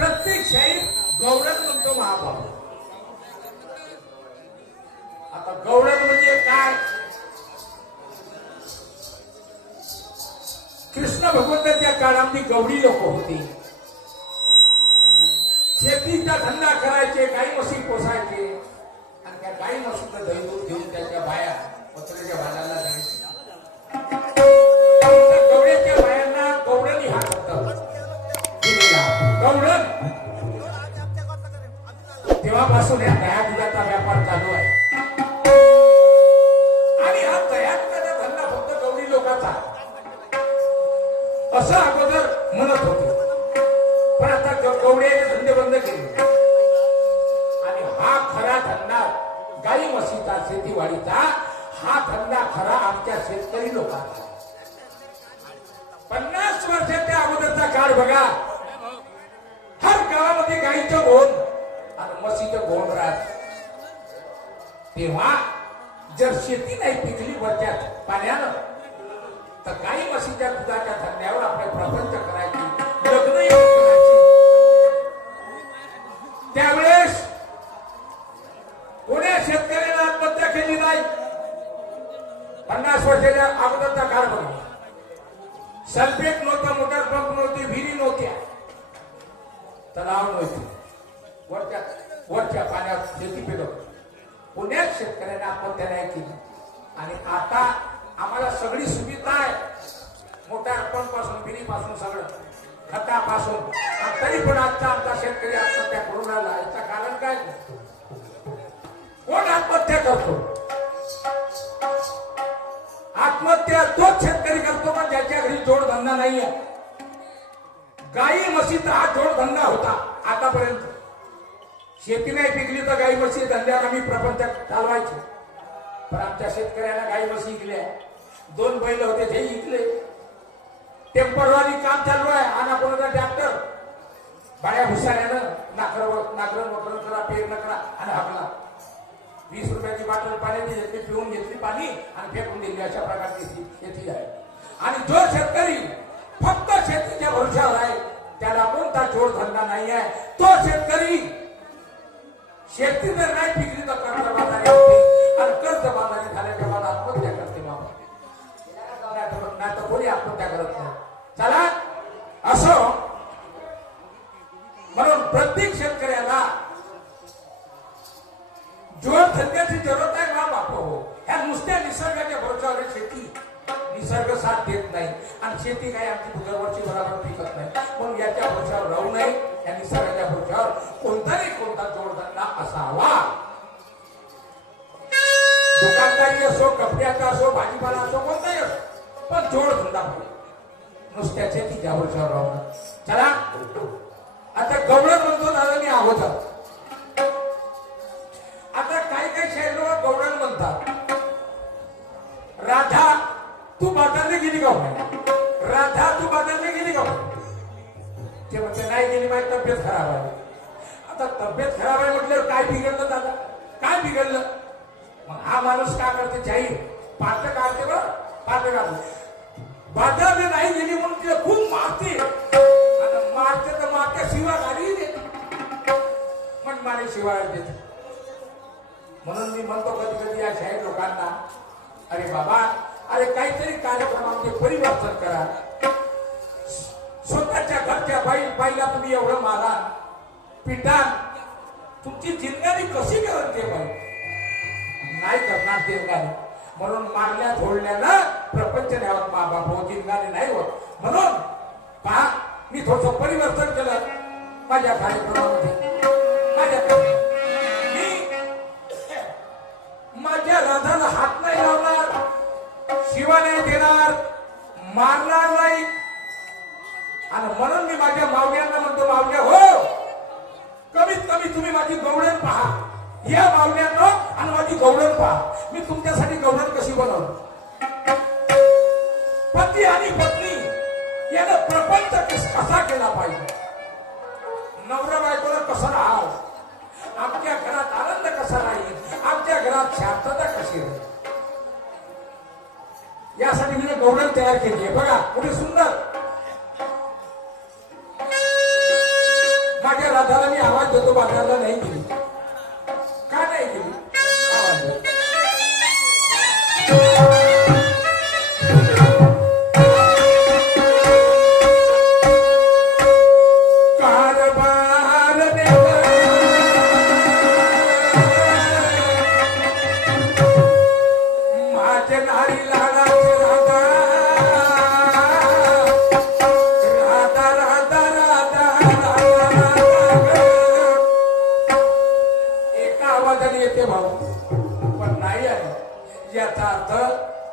प्रत्येक शाही गौरव म्हणतो महाभारत आता गौरव म्हणजे काय? कृष्ण भगवंताच्या काळामध्ये गौरी लोक होती. शेतीचा धंदा करायचे, गाई म्हशी पोसायचे. आणि त्या गाई म्हशीचं दूध घेऊन त्याच्या बाया पत्र्याच्या तेव्हापासून या दह्या दुधाचा व्यापार चालू आहे. आणि हा दह्या दुधाचा धंदा फक्त गौरी लोकांचा. असं अगोदर म्हणत होते. पण आता ग- धंदे बंद केले. आणि हा खरा धंदा गाई म्हशीचा शेतीवाडीचा हा धंदा खरा आमच्या शेतकरी लोकांचा. पन्नास वर्षाच्या अगोदरचा काळ बघा. हर गावामध्ये गाईचं गोण आणि म्हशीचं गोण राहत तेव्हा जर शेती नाही पिकली वरच्या पाण्यानं तर काही म्हशीच्या दुधाच्या धंद्यावर आपले प्रपंच करायची लग्न त्यावेळेस कोण्या शेतकऱ्याने आत्महत्या केली नाही? पन्नास वर्षाच्या अगोदरचा काळ बघा. सल्फेट नव्हतं मोटार पंप नव्हते विहिरी नव्हत्या. तलाव नव्हते. वरच्या वरच्या पाण्यात शेती पेरत पुण्यात शेतकऱ्यांना आत्महत्या नाही केली. आणि आता आम्हाला सगळी सुविधा आहे. मोठ्या पंपपासून बिनीपासून सगळं. खतापासून. तरी पण आजचा आमचा शेतकरी आत्महत्या करून राहिला. याचं कारण काय? कोण आत्महत्या करतो? आत्महत्या तोच शेतकरी करतो पण ज्याच्या घरी जोडधंदा नाहीये. गाई म्हशीचा हा जोडधंदा होता आतापर्यंत. शेती नाही पिकली तर गाई म्हशी धंद्यावर आम्ही प्रपंच चालवायचो. पण आमच्या शेतकऱ्याला गाई म्हशी इकल्या. दोन बैल होते ते इकले. टेम्परवारी काम चालू आहे. आणि आपण डॅक्टर बाया हुशाऱ्यानं नाकर नाकरण वकरण करा पेरणं करा आणि हाकला. वीस रुपयाची बाटल पाण्याची घेतली पिऊन घेतली पाणी आणि फेकून दिली. अशा प्रकारची शेती आहे. आणि जो शेतकरी फक्त शेतीच्या भरोशावर आहे त्याला कोणता जोडधंदा नाही आहे तो शेतकरी शेती जर नाही पिकली तर कर्जबाजारी आणि कर्जबाजारी झाल्याच्या बाद आत्महत्या करते बाबा. नाहीतर- कोणी आत्महत्या करत नाही. चला असो. म्हणून प्रत्येक शेतकऱ्याला जोडधंद्याची जरूरत आहे ना बाप हो. ह्या नुसत्या निसर्गाच्या भरोशावर शेती निसर्ग साथ देत नाही. आणि शेती काय आमची दरवर्षी बरोबर पिकत नाही. म्हणून याच्या भरोशावर राहू नये. या निसर्गाच्या कोणता कोणताही कोणता जोडधंदा असावा. दुकानदारी असो कपड्याचा असो भाजीपाला असो कोणताही असो पण जोडधंदा पाहिजे नुसत्याचे शेतीच्या भरोशावर राहू चला. आता गवळ म्हणतो दादा मी आहोत. आता काही काही शहर लोक गवळण म्हणतात. राधा तू बाजारने गेली का हो? राधा तू बाजारने गेली का हो? ते म्हणते नाही गेली माझी तब्येत खराब आहे. आता तब्येत खराब आहे म्हटल्यावर काय बिघडलं दादा? काय बिघडलं? मग हा माणूस काय करते? जाहीर पाठ काढते बरं पाठ काढते. बाजारने नाही गेली म्हणून तिला खूप मारते. आता मारते तर मारते शिवा घाली देते. पण मारे शिवाय देते. म्हणून मी म्हणतो कधी कधी या शाहीर लोकांना अरे बाबा अरे काहीतरी कार्यक्रमामध्ये परिवर्तन करा. बाईला तुम्ही एवढं मारा. पिटा तुमची जिंदगी कशी करत ते बाई नाही करणार जिंगाने म्हणून मारल्या झोडल्यानं प्रपंच नाही मा बाप हो जिंगाने नाही होत. म्हणून पहा मी थोडस परिवर्तन केलं. माझ्या कार्यक्रमामध्ये. माझ्या म्हणून मी माझ्या मावड्यांना म्हणतो मावग्या हो! कमीत कमी तुम्ही माझी गवळण पहा. या मावड्यांना आणि माझी गवळण पहा. मी तुमच्यासाठी गवळण कशी बनवतो पती आणि पत्नी यानं प्रपंच कसा केला पाहिजे? नवरा बायकोला कसा राहाव? आमच्या घरात आनंद कसा राहील? आमच्या घरात शांतता कशी राहील? यासाठी मी गौरव तयार केली आहे. बघा पुढे सुंदर बाजाराने आवाज देतो बाजारला नाही दिली.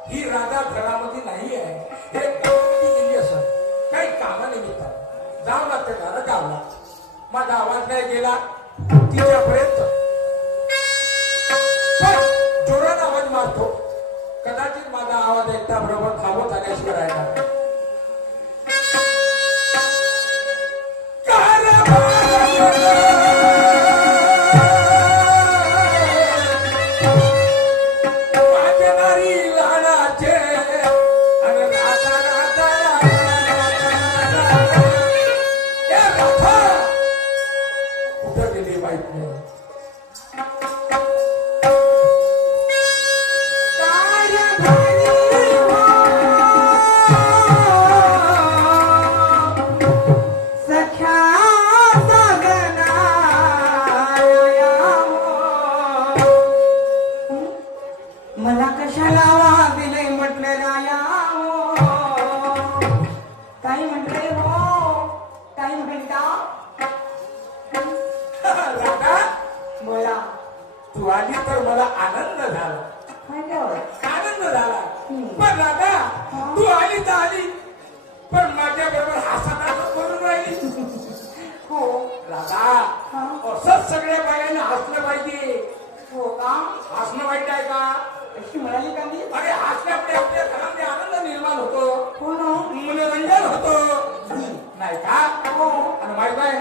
ही राधा घरामध्ये नाही आहे. हे गावामध्ये गेली असं काही कामानिमित्त. जाऊ लागतं घरा गावला माझा आवाज नाही गेला तिच्यापर्यंत. जोरात आवाज मारतो. कदाचित माझा आवाज एकदा बरोबर थांबत आल्याशिवाय राहिला बोला तू आली तर मला आनंद झाला. म्हणलं आनंद झाला. पण राधा तू आली तर आली. पण माझ्या बरोबर हसत करून राहिली? हो राधा असंच सगळ्या बायांना हसलं पाहिजे. हो का? हसणं वाईट आहे का? अशी म्हणाली का मी अरे हसल्यामुळे आपल्या घरामध्ये आनंद निर्माण होतो. हो ना. मनोरंजन होतो. नाही का? हो. आणि माहीत आहे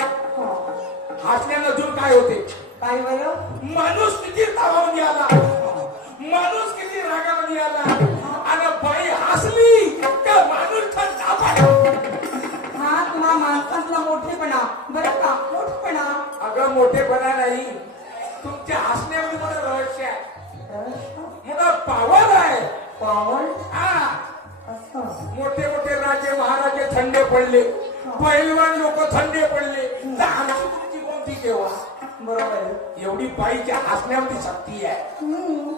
हो हसल्यानं अजून काय होते? काय बरं माणूस किती तावामध्ये आला माणूस किती रागामध्ये आला आणि बाई हसली. का माणूस हा तुम्हा माणसातला मोठेपणा. बरं का? मोठेपणा. अगं मोठेपणा नाही. तुमच्या हसण्यामध्ये मोठं रहस्य आहे. मोठा पावर आहे. पावळ हा. मोठे मोठे राजे महाराजे थंडे पडले. पहिलवान लोक थंडे पडले. केव्हा बरोबर एवढी बाईच्या हसण्यामध्ये शक्ती आहे. हम्म.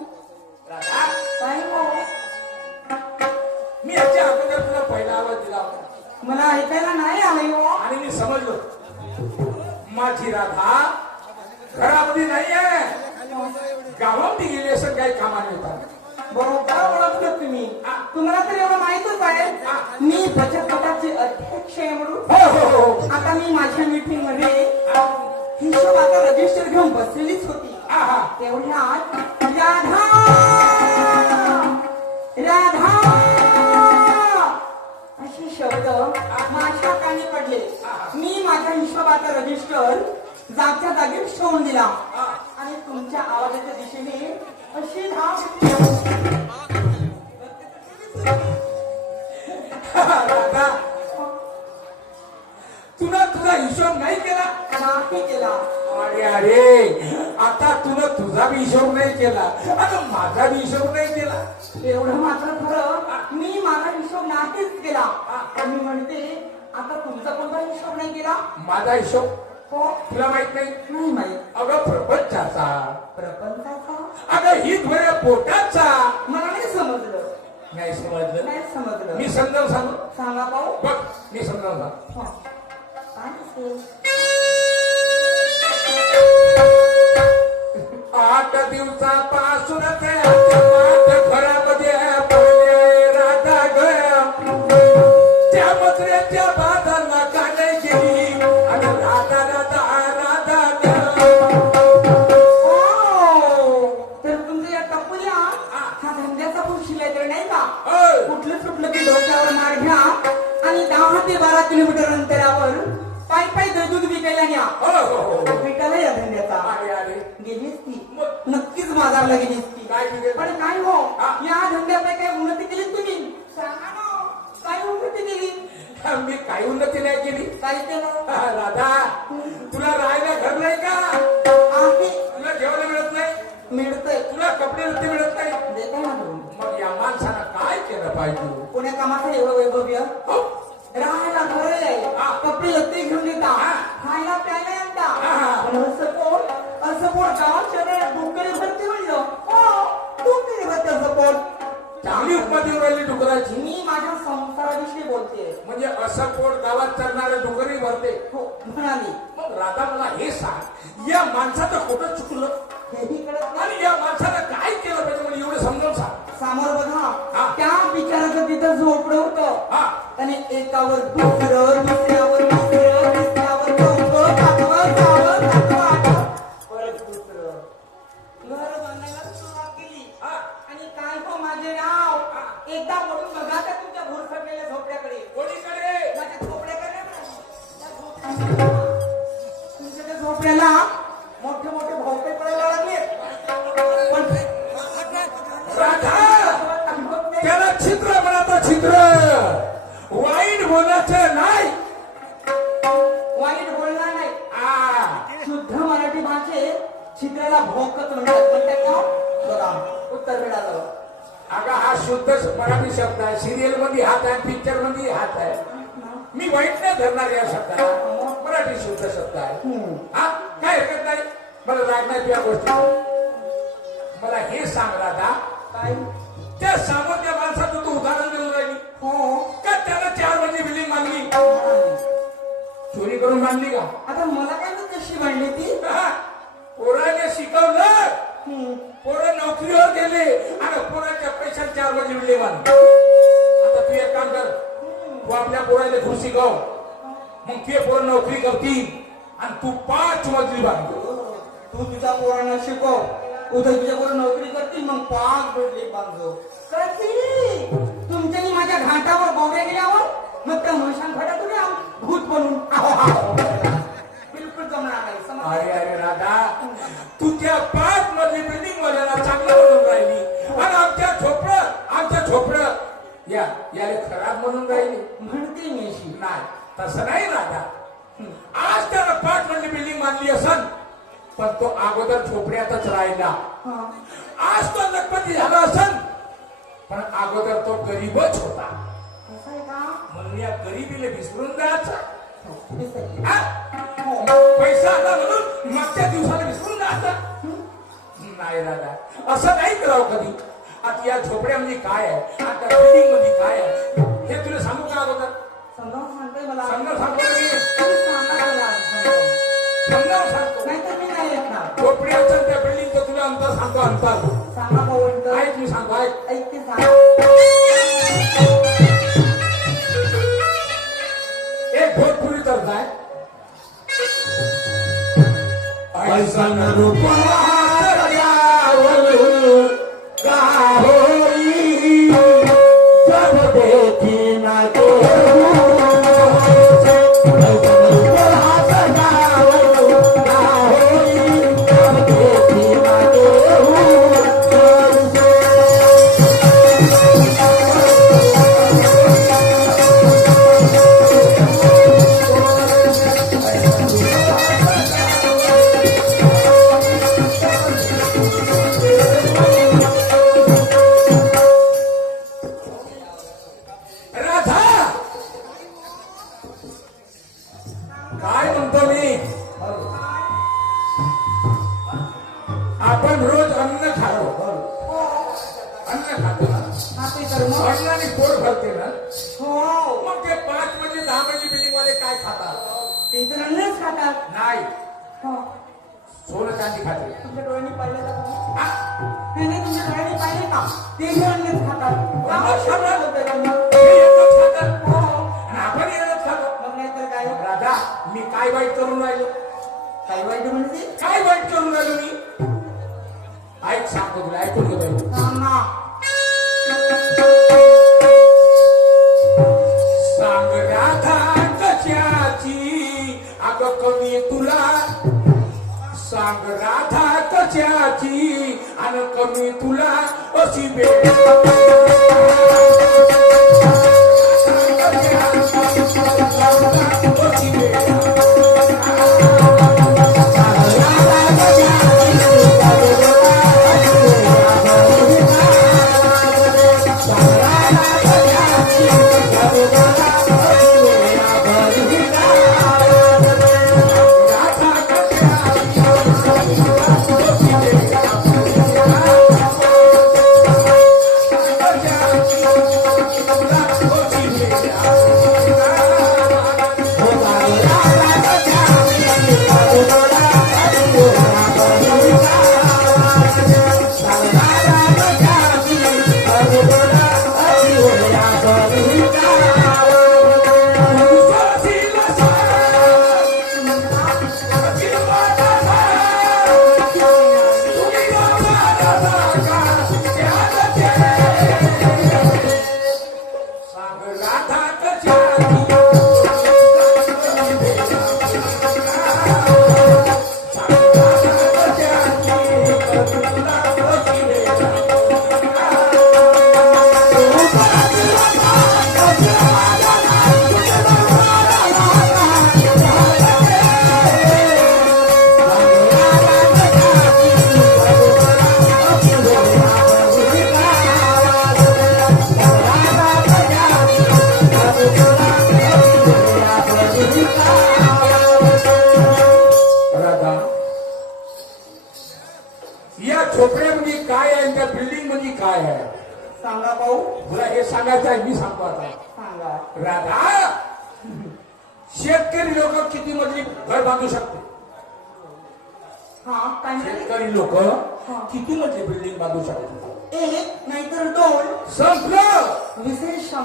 राधा, काय हो मी याच्या अगोदर तुला पहिला आवाज दिला होता. मला ऐकायला नाही आलं हो आणि मी समजलो. माझी राधा घरामध्ये नाही आहे गावामध्ये गेली असं काही कामाने येतात बरोबर ओळखलं तुम्ही? तुम्हाला तर एवढं माहितच आहे. मी बचत गटाचे अध्यक्ष आहे म्हणून. हो हो हो आता मी माझ्या मीटिंगमध्ये हिशोबाचा रजिस्टर घेऊन बसलेलीच होती. तेवढ्यात राधा! राधा! असे शब्द माझ्या कानी पडले. मी माझ्या हिशोबाचा रजिस्टर जागच्या जागी ठेवून दिला. आणि तुमच्या आवाजाच्या दिशेने अशी धाव. राधा तुला तुझा हिशोब नाही केला नाही केला? अरे अरे. आता तुला तुझा बी हिशोब नाही केला. आता माझा बी हिशोब नाही केला. एवढं मात्र खरं मी माझा हिशोब नाहीच केला. पण मी म्हणते आता तुमचा कोणता हिशोब नाही केला? माझा हिशोब? हो. तुला माहीत नाही? नाही माहीत. अगं प्रपंचाचा. प्रपंचाचा? अगं ही ध्वरे पोटाचा. मला नाही समजलं. नाही समजलं. नाही समजलं. मी समजावून सांगू? सांगा पाहू. बघ मी समजावून सांग. हो. आठ दिवसापासून घरामध्ये राधा ग त्या मत्र्याच्या बाजारला काढे गेली. आणि राधा राधा राधा ग. तर तुमच्या या टपुल्या हा धंद्याचा पण शिलाय तर नाही का? ओय, कुठलं सुटलं की डोक्यावर मार घ्या. आणि दहा ते बारा किलोमीटर अंतरावर पाई पाई दर दूध विकायला न्या हो हो हो. विकायला या धंद्याचा. अरे अरे. गेलीस ती मग हो. नक्कीच बाजारला गेलीस ती काय बिघड पण काय हो? या धंद्यात काय उन्नती केली तुम्ही. सांगा ना काय उन्नती केली? मी काही उन्नती नाही केली? काय केलं? हा, राधा तुला राहायला घर नाही का? आहे. तुला जेवण मिळत नाही? मिळतंय. तुला कपडे लत्ते मिळत नाही? देता ना मग या माणसानं काय केलं पाहिजे? कोणी कामाचं एवढं वैभव्य राहायला घर. आहे. कपडे लत्ते घेऊन देता हा. खायला प्यायला येता. हा. पण असं कोण? असं कोण? गावात शहरात डोंगरे भरते म्हणलं हो डोंगरे भरते असं कोण? चांगली उपमा देऊन राहिली डुकराची. मी माझ्या संसाराविषयी बोलते. म्हणजे असं पोट गावात चरणारे डुकरही भरते? हो म्हणाली. मग राधा मला हे सांग. या माणसाचं कुठं चुकलं? हेही कळत नाही. या माणसानं काय केलं पाहिजे म्हणजे एवढं समजावून सांग. समोर हा. बघा त्या बिचाराचं तिथं झोपडं होतं. आणि एकावर दुसरं छिद्राला भोकत म्हणतात बघा उत्तर मिळालं. अगं हा शुद्ध मराठी शब्द आहे. सिरियलमध्ये हात आहे पिक्चरमध्ये हात आहे. मी वाईट नाही धरणार या शब्दाला. मराठी शुद्ध शब्द आहे. हा? काय हरकत नाही? मला राग नाही या गोष्टी मला हे सांग राधा. काय? त्या सामान्य माणसाचं तू उदाहरण देऊन राहिली. हो. का त्याला चार म्हणजे बिल्डिंग बांधली चोरी करून बांधली का? आता मला काय कशी म्हणली ती? पोराने शिकवलं. पोरं नोकरीवर गेले आणि पोराच्या पैशात चार बिल्डिंग बांधली आता तू एक काम कर. तू आपल्या पोराला खूप शिकव. मग ते पोरं नोकरी करतील आणि तू पाच मजली बांध. तू तुझ्या पोरांना शिकव. उद्या तुझ्या पोरं नोकरी करतील मग पाच बिल्डिंग बांधतो तुमच्यानी माझ्या घाटावर बोगड्या गेल्यावर? मग त्या मशान घाटा तुम्ही भूत बनून. जमणार नाही. समजलं? अरे अरे राधा तू त्या पाच मजली बिल्डिंग वाल्याला चांगलं म्हणून राहिली. आणि आमच्या झोपडं आमच्या झोपडं. या याला खराब म्हणून राहिली. म्हणते मी अशी. नाही तसं नाही राजा आज त्यानं पाच मजली बिल्डिंग बांधली असन पण तो अगोदर झोपड्यातच राहिला. हा. आज तो लखपती झाला असन पण अगोदर तो गरीबच होता. असं आहे का? म्हणून या गरिबीला विसरून जायचं. हो. हा? पैसा आला म्हणून मागच्या दिवसाला विसरून जायचं नाही राजा असं नाही करावं कधी. आता या झोपड्यामध्ये काय आहे? आता बिल्डिंगमध्ये काय आहे? हे तुला सांगू का अगोदर समजावून सांगतोय मला. समजावून सांगतो तुम्ही समजावून. सांगतो. नाहीतर मी नाही ऐकणार झोपड्याचं त्या बिल्डिंगचं तुला अंतर सांगतो अंतर. सांगा पवनकर ऐक मी सांगतो ऐक. सांगा. Paisano do Pará खातो ना खाते तर मग पोट भरते ना? हो. मग ते पाच म्हणजे दहा म्हणजे बिल्डिंग वाले काय खातात? ते तर अन्नच खातात. नाही. हो. सोनं चांदी खाते. तुमच्या डोळ्यांनी पाहिले का तुम्ही? हा? नाही तुमच्या डोळ्यांनी पाहिले का? तेही अन्नच खातात? ते एकच हो. आणि आपण एकच खातो मग नाहीतर काय? राधा मी काय वाईट करून राहिलो? काही वाईट म्हणते काय वाईट करून राहिलो मी? ऐक सांगतो तुला ऐकून घे बाई. सांगा सांग राधा कशाची? अगं कमी तुला. सांग राधा कशाची? आणि कमी तुला अशी वेळ.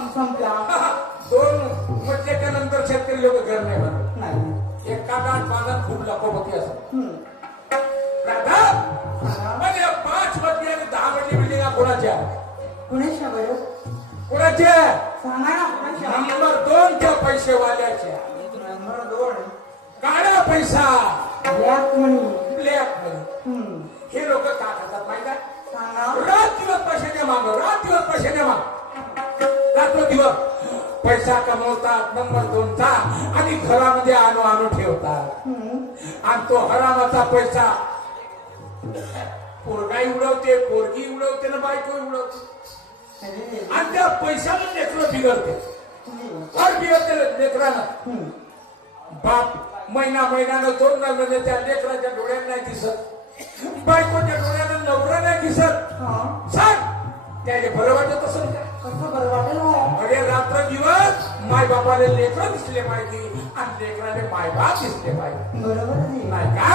विशेष सं- संपला दोन मजल्याच्या नंतर शेतकरी लोक घर नाही बांधत नाही. एक काटात बांधत खूप लकोपती असत हम्म. मग या पाच मजली आणि दहा मजली बिल्डिंग कोणाच्या? कुणाच्या बरं? कोणाच्या? सांगा ना कुणाच्या? नंबर दोन त्या पैसेवाल्याच्या. नंबर दोन. काळा पैसा. ब्लॅक मनी. ब्लॅक हम्म. हे लोक का करतात माहिती आहे? सांगा. रात दिवस पैशाने माग रात दिवस पैशाने माग. रात्र दिवस पैसा कमवतात नंबर दोनचा आणि घरामध्ये आणू आणू ठेवतात. आणि तो हरामाचा पैसा पोरगाई उडवते पोरगी उडवते ना बायको उडवते. आणि त्या पैशाने लेकरं बिघडते. फार बिघडते लेकरानं. बाप महिना महिन्यानं दोन महिने त्या लेकराच्या डोळ्यात नाही दिसत बायकोच्या डोळ्यानं नवरा नाही दिसत. सांग त्याने बरं वाटत असेल का कसं बरं वाटेल हो? अरे रात्र दिवस माय बापाले लेकरं दिसले पाहिजे आणि लेकराने मायबाप दिसले पाहिजे बरोबर. नाही का